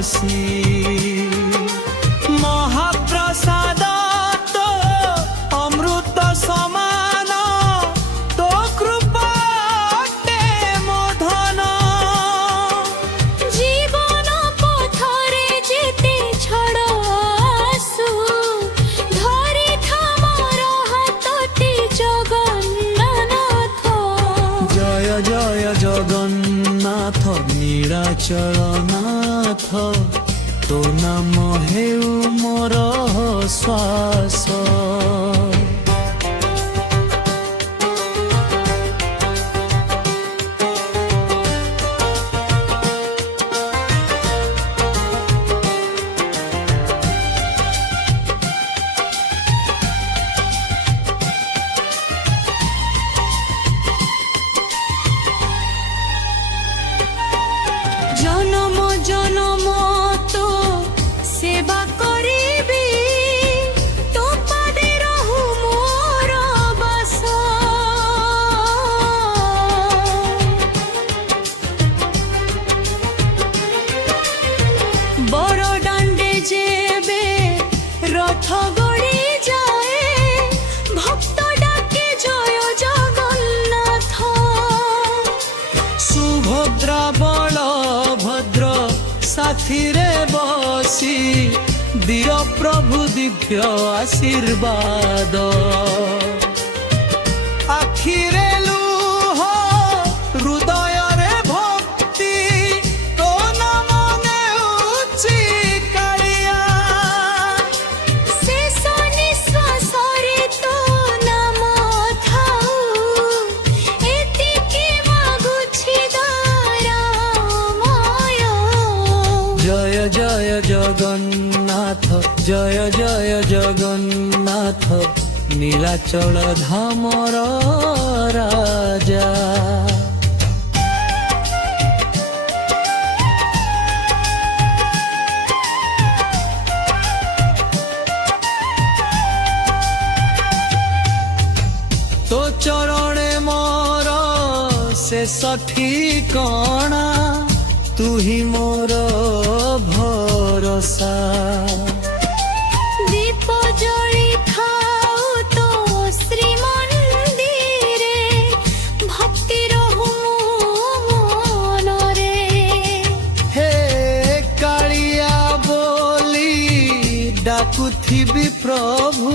ବସି ମହାପ୍ରସାଦ ତୋ ଅମୃତ ସମାନ ତୋ କୃପା ଅଟେ ମୋ ଧନ। ଜୀବନ ପଥରେ ଯେତେ ଝଡ଼ ଆସୁ ଧରିଥା ମୋର ହାତଟି ଜଗନ୍ନାଥ। ଜୟ ଜୟ ଜଗନ୍ନାଥ ନୀଳାଚଳନାଥ ତୋ ନାମ ହେଉ ମୋର ଶ୍ୱାସ। জনম জনম তো সেবা করিবি তো পাদে রহু মোর বাস। বড় দাণ্ডে যেবে রথ গড়ি যায় ভক্ত ডাকে জয় জগন্নাথ। সুভদ্রা বলভদ্র সাথীরে বসি দিও প্রভু দিব্য আশীর্বাদ। আখিরে লুহ হৃদয়রে ভক্তি তো নাম নেউচি কাଳିଆ। শেষ নিঃশ্বাসরে তো নাম থাউ এতিকি মাগুছি দয়াময়। জয় জয় জগন্নাথ জয় জয় জগন্নাথ নীলাচল ধামর রাজা। তো চরণে মোর শেষ ঠিকଣା তু হি মোর ভরসা। দীপ জଳି থাও তো শ্রীমন্দিরে ভক্তি রহু মনরে। হে কাଳିଆ ବୋଲି ଡାକୁଥିବି ପ୍ରଭୁ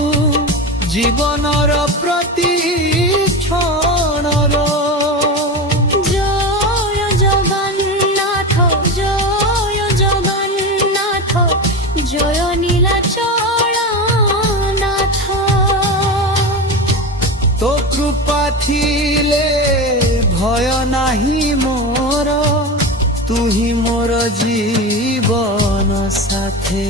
ଜୀବନର ପ୍ରତି କ୍ଷଣର। জয় জগন্নাথ জয় জগন্নাথ জয় নীলাচলনাথ। তো কৃপা থিলে ভয় নাহি মোর তু হি মোর জীবন সাথে।